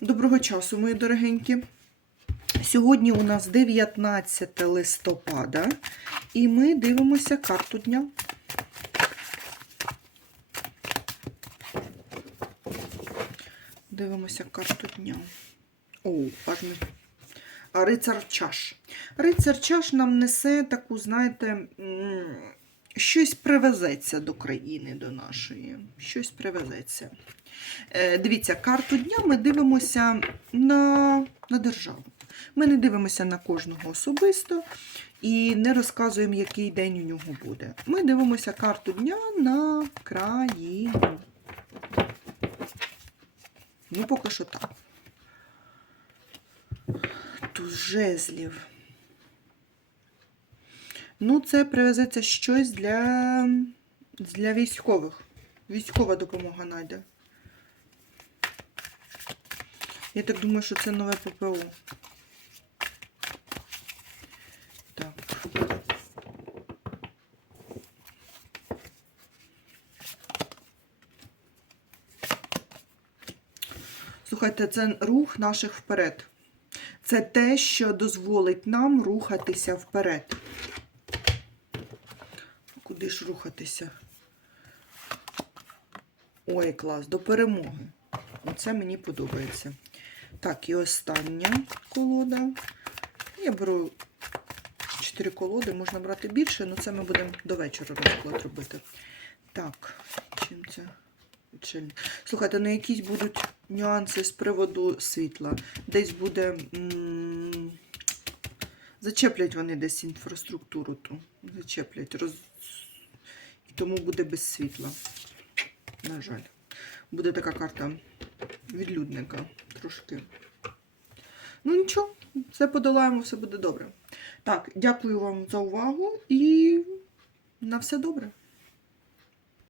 Доброго часу, мої дорогенькі. Сьогодні у нас 19 листопада, і ми дивимося карту дня. Дивимося карту дня. О, аж. Рицар чаш. Рицар чаш нам несе таку, знаєте, щось привезеться до країни, до нашої. Щось привезеться. Е, Дивіться, карту дня ми дивимося на, на державу. Ми не дивимося на кожного особисто і не розказуємо, який день у нього буде. Ми дивимося карту дня на країну. Ну, поки що так. Туз жезлів. Ну, це привезеться щось для, для військових. Військова допомога найде. Я так думаю, що це нове ППО. Так. Слухайте, це рух наших вперед. Це те, що дозволить нам рухатися вперед. Ж рухатися? Ой, клас, до перемоги. Оце мені подобається. Так, і остання колода. Я беру 4 колоди, можна брати більше, але це ми будемо до вечора розклад робити. Так, чим це? Відшильник. Слухайте, ну якісь будуть нюанси з приводу світла. Десь буде. Зачеплять вони десь інфраструктуру ту. Зачеплять. Роз... Тому буде без світла. На жаль. Буде така карта відлюдника трошки. Ну нічого, все подолаємо, все буде добре. Так, дякую вам за увагу і на все добре.